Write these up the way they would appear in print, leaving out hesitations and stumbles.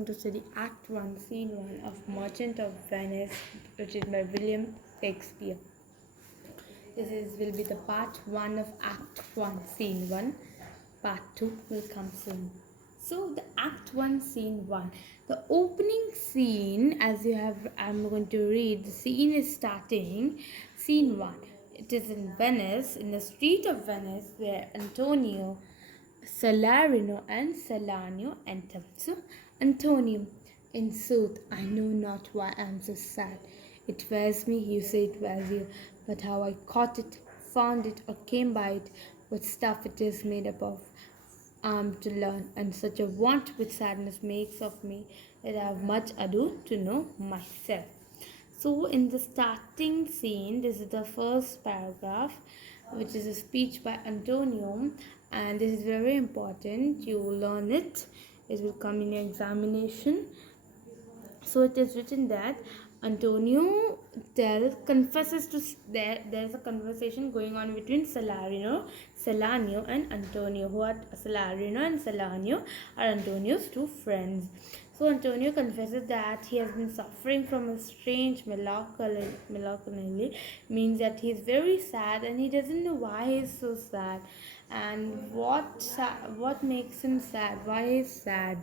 welcome to study Act 1, Scene 1 of Merchant of Venice, which is by William Shakespeare. Will be the part 1 of Act 1, Scene 1. Part 2 will come soon. So the Act 1, Scene 1. The opening scene, I'm going to read, the scene is starting, Scene 1. It is in Venice, in the street of Venice, where Antonio, Salarino and Salanio enter. So, Antonio, in sooth, I know not why I am so sad. It wears me, you say it wears you, but how I caught it, found it, or came by it, what stuff it is made up of, I am to learn, and such a want which sadness makes of me that I have much ado to know myself. So, in the starting scene, this is the first paragraph, which is a speech by Antonio, and this is very important. You will learn it. It will come in your examination. So, it is written that Antonio confesses to there's a conversation going on between Salanio, and Antonio, who are Salarino and Salanio are Antonio's two friends. So Antonio confesses that he has been suffering from a strange melancholy, means that he is very sad and he doesn't know why he is so sad, and what makes him sad, why he is sad.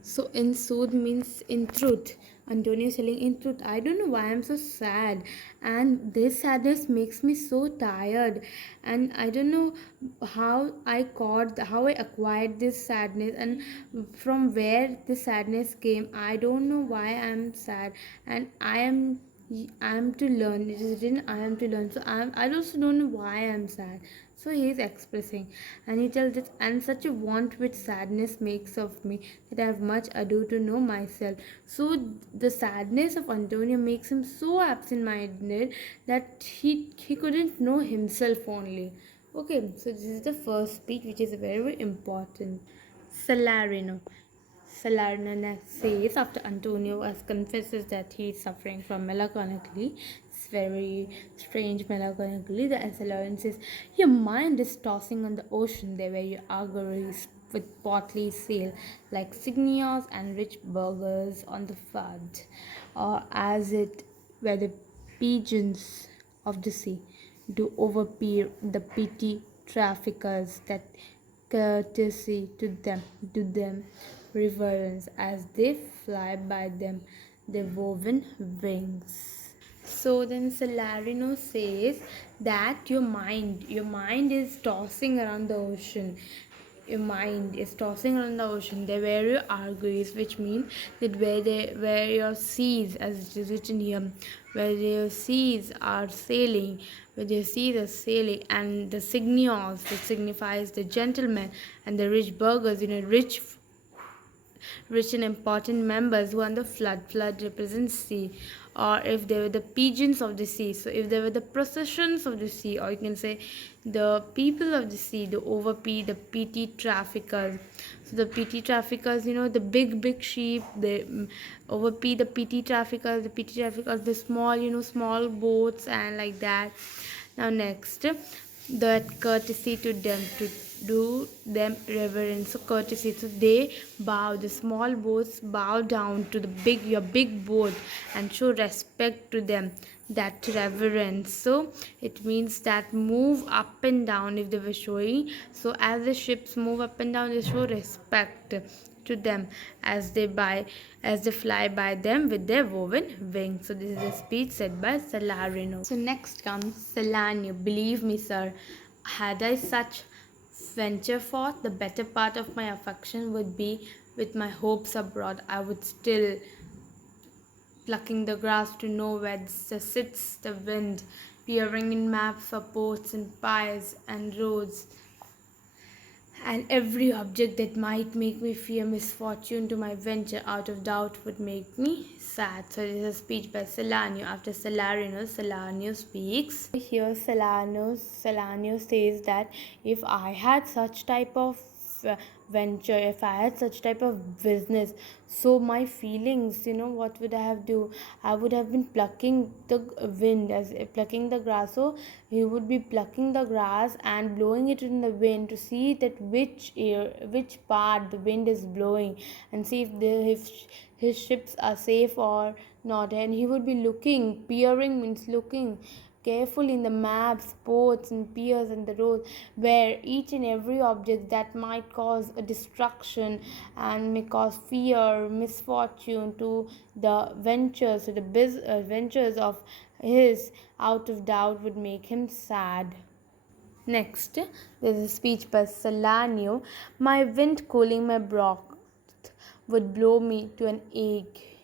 So in sooth means in truth. Antonio is telling in truth, I don't know why I'm so sad, and this sadness makes me so tired, and I don't know how I acquired this sadness, and from where this sadness came. I don't know why I'm sad, and I am to learn. It is written I am to learn. So I also don't know why I'm sad. So he is expressing, and he tells it, and such a want which sadness makes of me that I have much ado to know myself. So the sadness of Antonio makes him so absent-minded that he couldn't know himself only. Okay, so this is the first speech, which is very, very important. Salarino. Salarino says, after Antonio has confesses that he is suffering from melancholy, it's very strange melancholy, the Salarino says, your mind is tossing on the ocean there where your auguries with portly sail, like cygnias and rich burghers on the flood, or as it were the pigeons of the sea do overpeer the petty traffickers that courtesy to them do them reverence as they fly by them their woven wings. So then Salarino says that your mind is tossing around the ocean. Your mind is tossing around the ocean. They were your argues, which means that where your seas, as it is written here, where your seas are sailing, where your seas are sailing, and the signiors, that signifies the gentlemen, and the rich burghers, rich and important members who are on the flood. Flood represents sea. Or if they were the pigeons of the sea, so if they were the processions of the sea, or you can say the people of the sea, the the petty traffickers. So the petty traffickers, the big sheep, they overpee the petty traffickers, the small, small boats and like that. Now next, that courtesy to them, to do them reverence. So courtesy, so they bow, the small boats bow down to your big boat and show respect to them, that reverence. So it means that move up and down, if they were showing, so as the ships move up and down, they show respect to them as they fly by them with their woven wings. So this is a speech said by Salarino. So next comes Salanio. Believe me, sir, had I such venture forth, the better part of my affection would be with my hopes abroad. I would still plucking the grass to know where sits the wind, peering in maps for ports and piers and roads, and every object that might make me fear misfortune to my venture out of doubt would make me sad. So this is a speech by Salanio. After Salanio speaks. Here Salanio says that if I had such type of venture, if I had such type of business, so my feelings, what would I have do? I would have been plucking the wind, as plucking the grass. So he would be plucking the grass and blowing it in the wind to see that which part the wind is blowing, and see if his ships are safe or not. And he would be looking, peering means looking careful in the maps, boats, and piers and the roads, where each and every object that might cause a destruction and may cause fear, misfortune to the ventures, to the ventures of his, out of doubt would make him sad. Next, there's a speech by Salanio. My wind cooling my broth would blow me to an ache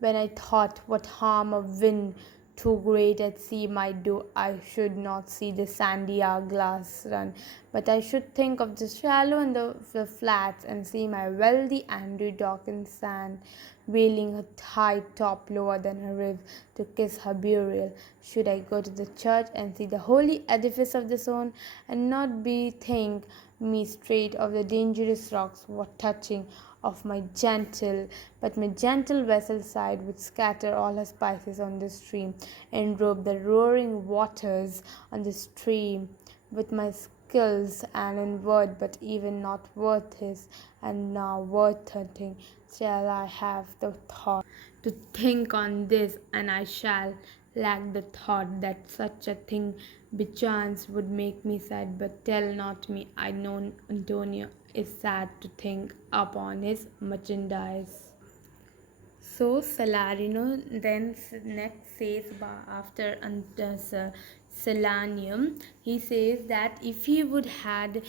when I thought what harm a wind too great at sea might do. I should not see the sandy hourglass run, but I should think of the shallow and the flats, and see my wealthy Andrew Dawkins sand wailing her high top lower than her ribs to kiss her burial. Should I go to the church and see the holy edifice of the zone, and not bethink me straight of the dangerous rocks, what touching of my gentle, but my gentle vessel side would scatter all her spices on the stream, and robe the roaring waters on the stream with my skills, and in word but even not worth his, and now worth hunting, shall I have the thought to think on this, and I shall lack the thought that such a thing bechance would make me sad. But tell not me, I know Antonio is sad to think upon his merchandise. So Salarino then next says, after Selenium, he says that if he would had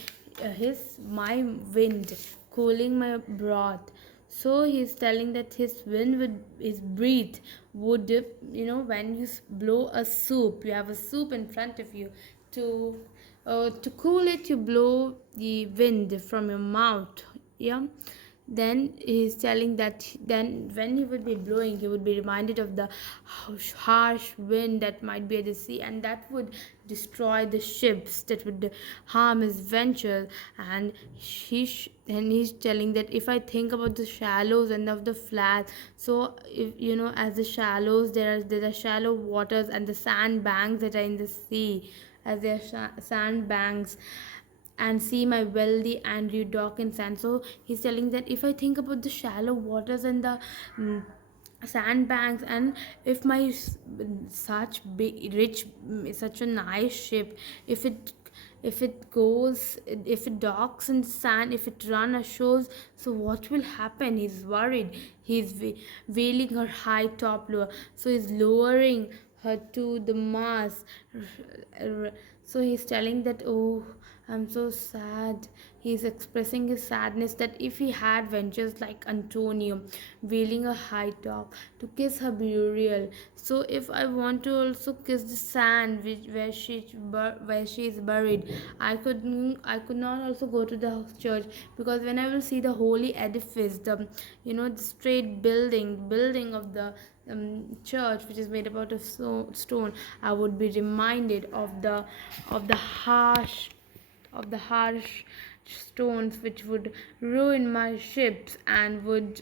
his my wind cooling my broth, so he's telling that his wind would, his breath would, when you blow a soup, you have a soup in front of you, to cool it, you blow the wind from your mouth, yeah. Then he's telling that then when he would be blowing, he would be reminded of the harsh wind that might be at the sea, and that would destroy the ships, that would harm his venture. And and he's telling that if I think about the shallows and of the flats, so if as the shallows, there are shallow waters, and the sandbanks that are in the sea, as there are sandbanks, and see my wealthy Andrew Dawkins. And so he's telling that if I think about the shallow waters and the sandbanks, and if my such big rich, such a nice ship, if it goes, if it docks in the sand, if it run ashores, so what will happen? He's worried. He's wailing her high top lower, so he's lowering her to the mast. So he's telling that, oh, I'm so sad. He's expressing his sadness that if he had ventures like Antonio, wheeling a high top to kiss her burial, so if I want to also kiss the sand where she is buried, I could not also go to the church, because when I will see the holy edifice, the straight building of the church, which is made up out of stone, I would be reminded of the harsh stones which would ruin my ships, and would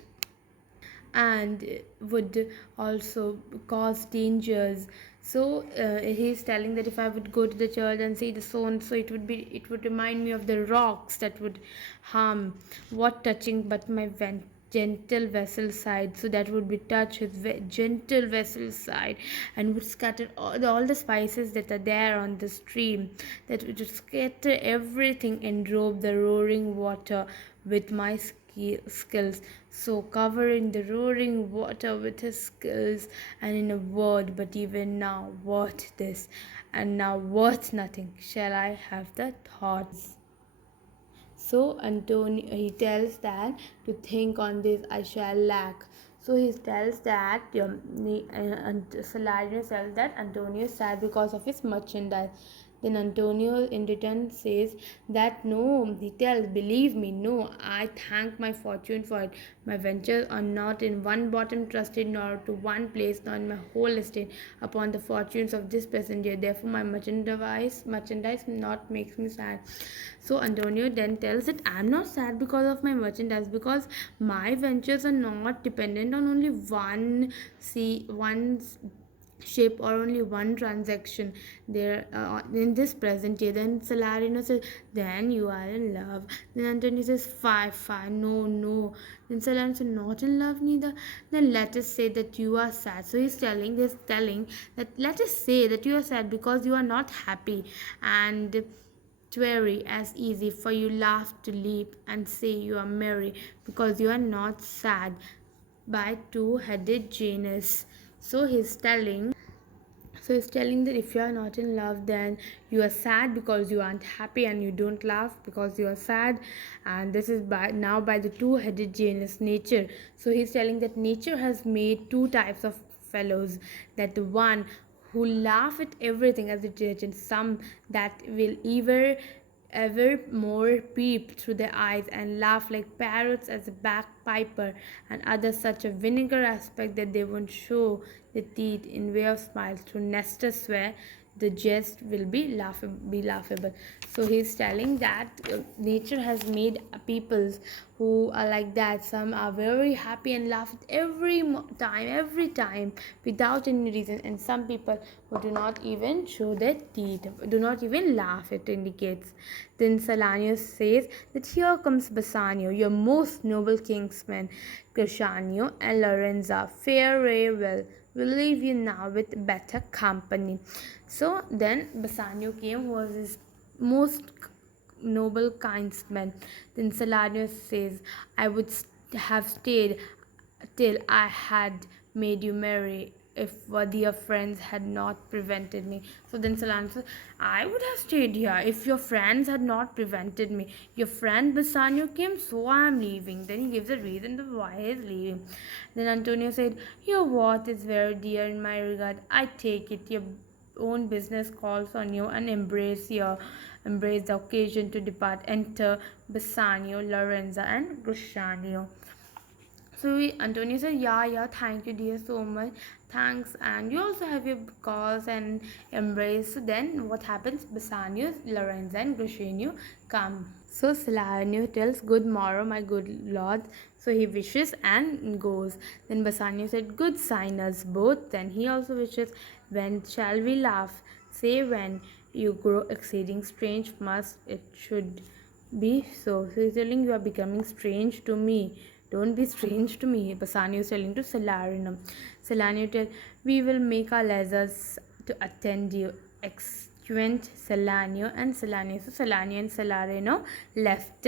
also cause dangers. So he's telling that if I would go to the church and see the stone, so it would remind me of the rocks that would harm, what touching but my gentle vessel side, so that would be touch his gentle vessel side, and would scatter all the spices that are there on the stream, that would scatter everything and robe the roaring water with my skills, so covering the roaring water with his skills, and in a word but even now worth this, and now worth nothing, shall I have the thoughts. So Antonio, he tells that to think on this I shall lack. So he tells that Saladin tells that Antonio is sad because of his merchandise. Then Antonio in return says that no, he tells, believe me, no, I thank my fortune for it. My ventures are not in one bottom trusted, nor to one place, nor in my whole estate upon the fortunes of this present year. Therefore, my merchandise not makes me sad. So Antonio then tells that I'm not sad because of my merchandise, because my ventures are not dependent on only one ship or only one transaction there in this present year. Then Salarino says, then you are in love. Then Antonio says, fine, no. Then Salarino says, not in love neither. Then let us say that you are sad. So he's telling that let us say that you are sad because you are not happy, and very as easy for you laugh to leap and say you are merry because you are not sad by two-headed Janus. So he's telling that if you are not in love, then you are sad because you aren't happy, and you don't laugh because you are sad. And this is by the two-headed Janus, nature. So he's telling that nature has made two types of fellows, that the one who laugh at everything as it is, and some that will ever more peep through their eyes and laugh like parrots as a bagpiper, and others such a vinegar aspect that they won't show the teeth in way of smiles. Through Nestor swear the jest will be laughable. So he's telling that nature has made peoples who are like that. Some are very happy and laugh every time without any reason, and some people who do not even show their teeth, do not even laugh, it indicates. Then Salanio says that here comes Bassanio, your most noble kingsman, Crescenio and Lorenza. Farewell. We'll leave you now with better company. So then Bassanio came, who was his most noble kinsman. Then Salarino says, I would have stayed till I had made you merry, if worthier friends had not prevented me. So then Salarino says, I would have stayed here if your friends had not prevented me. Your friend Bassanio came, so I am leaving. Then he gives a reason to why he is leaving. Then Antonio said, your worth is very dear in my regard. I take it your own business calls on you, and embrace the occasion to depart. Enter Bassanio, Lorenza and Crescenio. So Antonio said, yeah, thank you dear so much, thanks, and you also have your calls and embrace. So then what happens? Bassanio, Lorenza and Crescenio come. So Salarino tells, good morrow my good lord. So he wishes and goes. Then Bassanio said, good signers both. Then he also wishes, when shall we laugh? Say when you grow exceeding strange, must it should be so. So he's telling, you are becoming strange to me. Don't be strange to me. Bassanio is telling to Salarino. Salarino tells, we will make our leisures to attend you. Exquent Salarino and Salarino. So Salarino and Salarino left.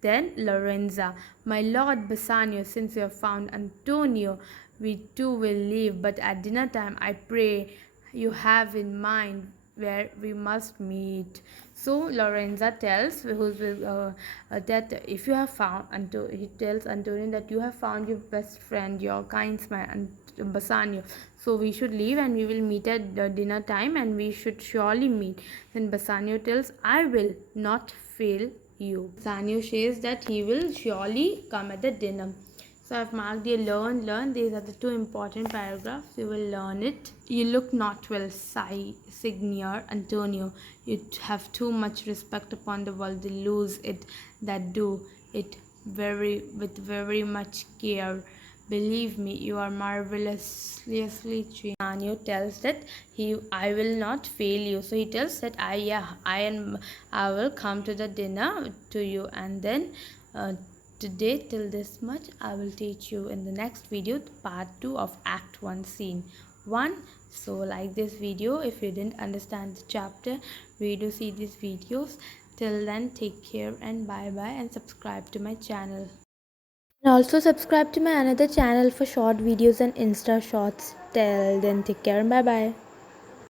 Then Lorenza, my lord Bassanio, since you have found Antonio, we too will leave, but at dinner time I pray you have in mind where we must meet. So Lorenza tells that if you have found, he tells Antonio that you have found your best friend, your kinsman, and Bassanio. So we should leave and we will meet at the dinner time, and we should surely meet. Then Bassanio tells, I will not fail you. Bassanio says that he will surely come at the dinner. So I've marked here learn. These are the two important paragraphs. You will learn it. You look not well, Signor Antonio. You have too much respect upon the world. They lose it that do it with very much care. Believe me, you are marvelously changed. Antonio tells that I will not fail you. So he tells that I will come to the dinner to you, and then today till this much I will teach you in the next video, part 2 of Act 1 Scene 1. So like this video if you didn't understand the chapter. We do see these videos. Till then, take care and bye and subscribe to my channel. And also subscribe to my another channel for short videos and Insta shorts. Till then, take care and bye.